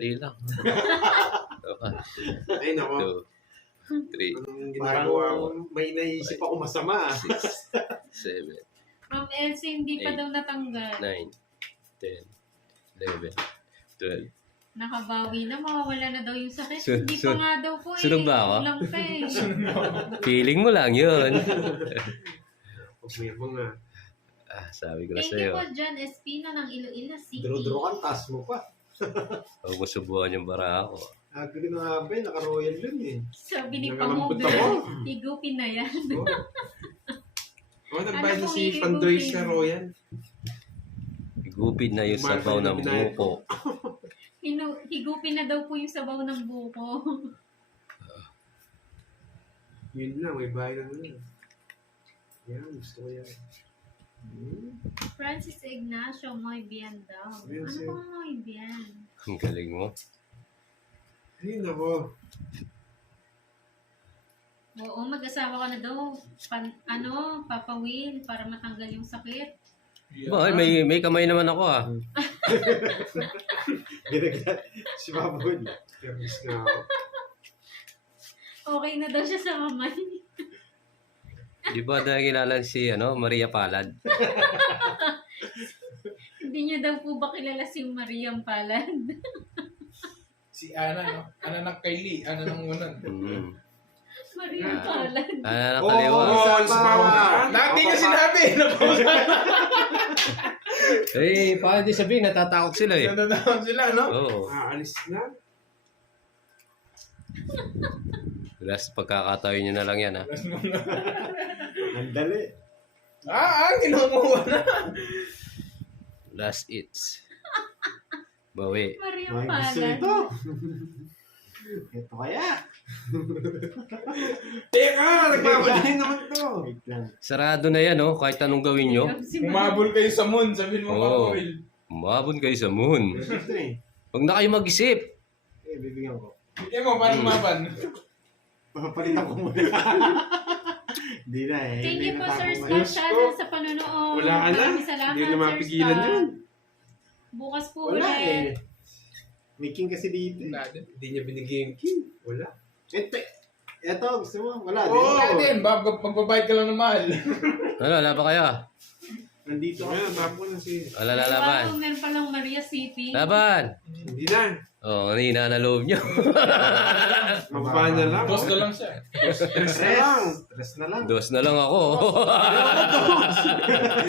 Dali lang. Ay, nako. 2, 3, Anong ginagawa ko? May naisip ako masama. 6, 7, Ma'am Elsie, hindi pa Eight. daw natanggal. 9, 10, 11, 12. Nakabawi na, mawawala na daw yung sakit. Su- Hindi su- pa nga daw po eh. sunog ba ako? Kulang pa eh. Feeling mo lang yun. Huwag mo yung mga Sabi ko na Thank you sa'yo. po, John Espino ng Iloilo City. dro-dro kan, taas mo pa. Huwag mo subuhan yung bara ako. Agri na nga ba, naka-royal yun eh. Sabi ni Nakalambot Pamoble, ako. higupin na yan. Oh, nagbayad na Ano si kung Pandoy hihigupin? sa royal. Igupid na yung sabaw ng buko. Higupin na daw po yung sabaw ng buko. Yun lang, may bayad na nun. Yan, gusto ko yan. Francis Ignacio, muy bien daw. Bien, Ano sir. po muy bien? Ang galing mo. Ay, nako. Oo, mag-asawa ka na daw. Papa Will, para matanggal yung sakit. Ba, may kamay naman ako ah. Ginagla. Si Papa Will. Nervous nga ako. Okay na daw siya sa kamay. Di ba dahil kilala si Maria Palad? Hindi niya daw po ba kilala si Mariam Palad? Si Ana, no? Ana ng Kylie, Ana ng Unan. Mariam Palad. Nakaliwa. sa Papa. Dati niya sinabi! Eh, paano di sabihin? Natatakot sila eh. Nananahon sila, no? Oo. Aalis na. Last pagkakatayo nyo na lang yan ha. Ang dali. Kinukuha na. Last hits. Bawi. Mariam May gusto Palad. ito. Ito kaya. Teka, nagpapalhin naman to. Wait lang. Sarado na yan kahit anong gawin nyo. Umabol kayo sa moon, sabihin mo, Oo. Papa Will. Umabon kayo sa moon. Ito eh. Huwag na kayo mag-isip. Bibigyan ko. Hindi mo, paano umaban? Papalitan ko muna. Hindi na eh. Thank you po, Sir Diyos Scott ko. Channel sa panonood. Wala ka na. Maraming salamat, Hindi na Sir mapigilan Scott. yun. Bukas po Wala ulit. eh. May king kasi dito. Wala din. Hindi niya binigay yung king. Wala. Eto, gusto mo? Wala din. Wala din, magbabayad ka lang ng mahal. Ano, wala pa kayo? Nandito ka. Ayan, tapo na si... Wala lalaban. Wow, meron palang Maria City. Laban! Hindi na. Kanina na loob nyo. Mababa na lang. Boss na lang siya. Stress na lang. Stress na lang. Dos na lang ako.